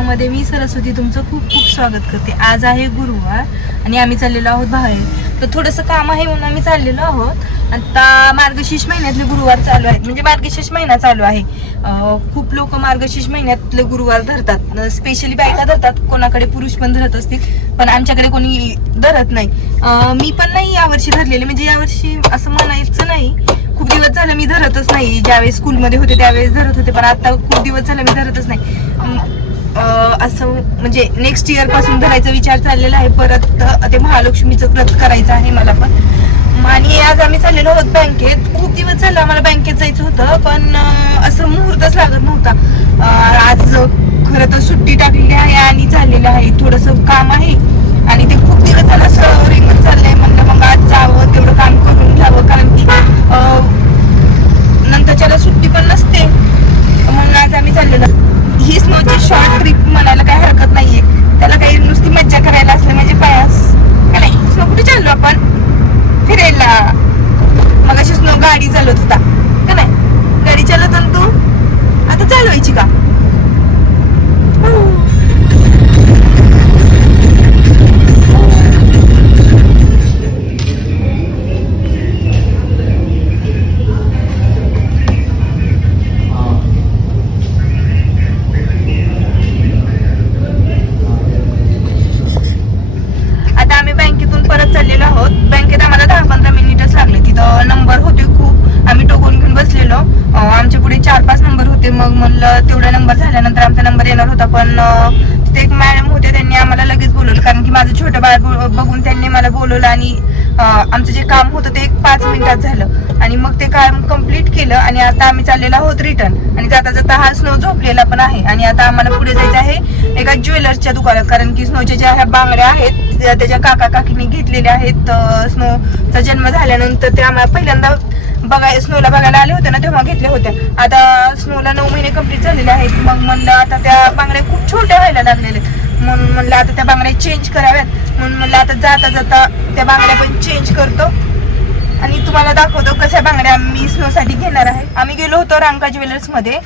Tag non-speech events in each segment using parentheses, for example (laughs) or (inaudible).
ब्लॉगमध्ये मी सरस्वती तुमचं खूप खूप स्वागत करते. आज आहे गुरुवार आणि आम्ही चाललेलो आहोत बाहेर. तर थोडंसं काम आहे म्हणून आम्ही चाललेलो आहोत. आता मार्गशीर्ष महिन्यातले गुरुवार चालू आहेत. म्हणजे मार्गशीर्ष महिना चालू आहे. खूप लोक मार्गशीर्ष महिन्यातले गुरुवार धरतात. स्पेशली बायका धरतात. कोणाकडे पुरुष पण धरत असतील. पण आमच्याकडे कोणी धरत नाही. मी पण नाही यावर्षी धरलेले. म्हणजे यावर्षी असं म्हणायचं नाही. खूप दिवस झालं मी धरतच नाही. ज्यावेळेस स्कूलमध्ये होते त्यावेळेस धरत होते. पण आता खूप दिवस झालं मी धरतच नाही. असं म्हणजे नेक्स्ट इयरपासून धरायचा विचार चाललेला आहे. परत ते महालक्ष्मीचं व्रत करायचं आहे मला पण. आणि आज आम्ही चाललेलो आहोत बँकेत. खूप दिवस झालं आम्हाला बँकेत जायचं होतं पण असं मुहूर्तच लागत नव्हता. आज खरं तर सुट्टी टाकलेली आहे आणि झालेलं आहे. थोडंसं काम आहे. आणि ते खूप दिवस झालं असं रिंगत चाललंय म्हणलं मग आज जावं तेवढं काम करून घ्यावं. कारण की अं, नंतरच्याला सुट्टी पण नसते म्हणून आज आम्ही चाललेलो ही स्नोची शॉर्ट ट्रिप म्हणायला काही हरकत नाहीये त्याला काही नुसती मज्जा करायला असलं म्हणजे पायास का नाही स्नो कुठे चाललो आपण फिरायला. मग अशी स्नो गाडी चालवत होता. का नाही? गाडी चालवत ना तू आता चालवायची का? होते. मग म्हणलं तेवढा नंबर झाल्यानंतर आमचा नंबर येणार होता पण तिथे एक मॅडम होते त्यांनी आम्हाला लगेच बोलवलं. कारण की माझं छोटं बाळ बघून त्यांनी मला बोलवलं आणि आमचं जे काम होतं ते एक पाच मिनिटात झालं. आणि मग ते काम कंप्लीट केलं आणि आता आम्ही चाललेलो आहोत रिटर्न आणि जाता जाता हा स्नो झोपलेला पण आहे. आणि आता आम्हाला पुढे जायचं आहे एका ज्वेलर्सच्या दुकानात. कारण की स्नोच्या ज्या ह्या बांगड्या आहेत त्या त्याच्या काका काकीने घेतलेल्या आहेत स्नोचा जन्म झाल्यानंतर ते आम्हाला पहिल्यांदा बघाय स्नोला बघायला आले होते ना तेव्हा घेतल्या होत्या. आता स्नोला नऊ महिने कंप्लीट झालेले आहेत. मग म्हणलं आता त्या बांगड्या खूप छोट्या व्हायला लागलेल्या आहेत. म्हणून म्हणलं आता त्या बांगड्या चेंज कराव्यात. म्हणून म्हणलं आता जाता जाता त्या बांगड्या पण चेंज करतो. आणि तुम्हाला दाखवतो कशा बांगड्या मी स्नोसाठी घेणार आहे. आम्ही गेलो होतो रांका ज्वेलर्समध्ये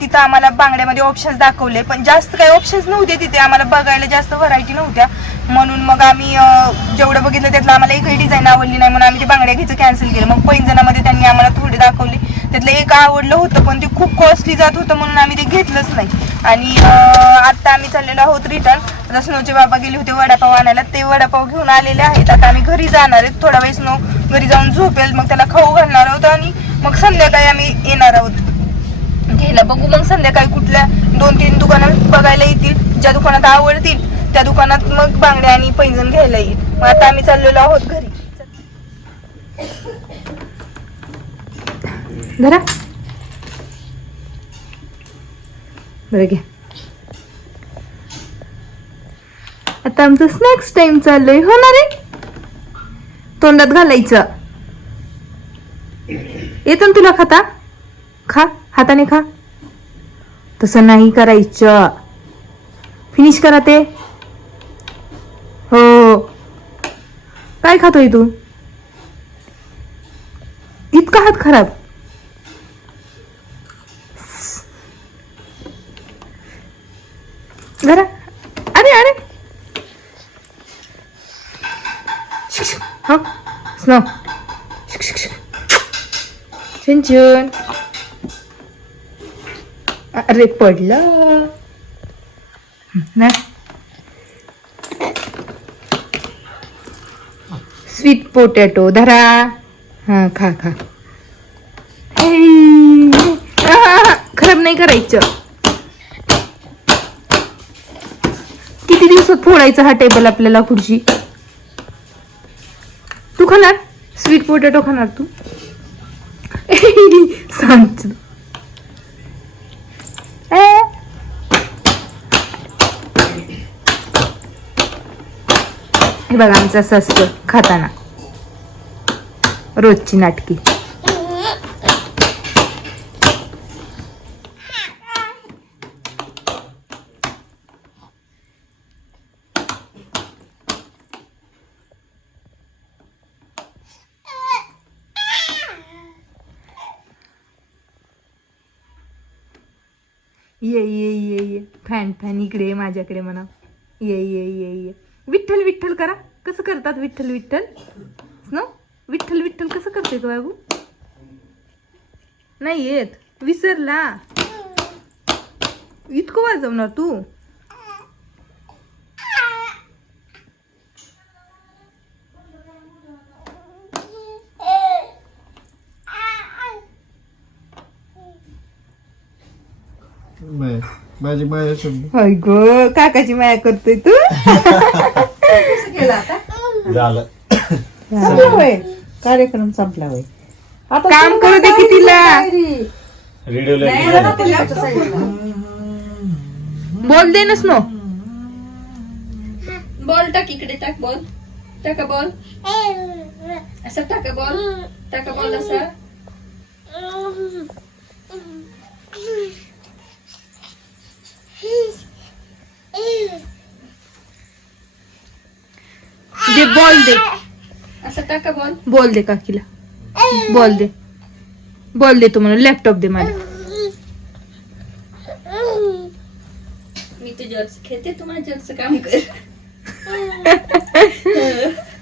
तिथं आम्हाला बांगड्यामध्ये ऑप्शन्स दाखवले पण जास्त काही ऑप्शन्स नव्हते तिथे. आम्हाला बघायला जास्त व्हरायटी नव्हत्या. म्हणून मग आम्ही जेवढं बघितलं त्यातलं आम्हाला एकही डिझाईन आवडली नाही म्हणून आम्ही ते बांगड्या घ्यायचं कॅन्सल केलं. मग पैंजणामध्ये त्यांनी आम्हाला थोडी दाखवले. त्यातलं एक आवडलं होतं पण ते खूप कॉस्टली जात होतं म्हणून आम्ही ते घेतलंच नाही. आणि आत्ता आम्ही चाललेलो आहोत रिटर्न आता स्नोचे बाबा गेले होते वडापाव आणायला. ते वडापाव घेऊन आलेले आहेत. आता आम्ही घरी जाणार आहेत. थोडा वेळ स्नो घरी जाऊन झोपेल मग त्याला खाऊ घालणार आहोत आणि मग संध्याकाळी आम्ही येणार आहोत. घ्यायला बघू मग संध्याकाळी कुठल्या दोन तीन दुकानात बघायला येतील ज्या दुकानात आवडतील त्या दुकानात मग बांगड्या आणि पैंजण घ्यायला येईल. मग आता आम्ही चाललेलो आहोत घरी. धरा. बरं घ्या आता आमचं स्नॅक्स टाइम चाललंय. हो ना रे? तोंडात घालायचं. येतं ना तुला खाता? खा हाताने खा. तसं नाही करायचं. फिनिश करा ते. हो. काय खातोय तू? इतका हात खराब. जरा अरे अरे! शिक, शिक. हा स्नो शिक, शिक, अरे पडलं ना स्वीट पोटॅटो धरा हा खा खा हे. आहा, खराब नाही करायचं किती दिवसात फोडायचं हा टेबल आपल्याला खुर्ची तू खाणार? स्वीट पोटॅटो खाणार तू? (laughs) सांग ए. हे बघा आमचं असं असतं खाताना. रोजची नाटकी. ये ये ये ये. फॅन फॅन इकडे माझ्याकडे म्हणा. ये ये ये ये. विठ्ठल विठ्ठल करा. कसं करतात विठ्ठल विठ्ठल? न विठ्ठल विठ्ठल कसं करते का बाबू? नाही येत. विसरला. इतकं वाजवणार तू माय माझी माया शब्द होय ग काकाची माया करतोय तू. झालं. संपला होय. कार्यक्रम संपला होय. आता काम करू दे की तिला. रेडिओ बोल दे नस नो बॉल टाक इकडे टाक बॉल. टाका बॉल? असं टाका बॉल? टाका बॉल असा? दे बॉल दे. असं टाका बॉल. बोल दे काकीला. बोल दे. बोल दे म्हणून लॅपटॉप दे मला. मी तुझ्यावरच खेळते तुम्हाला जगचं काम कर. (laughs)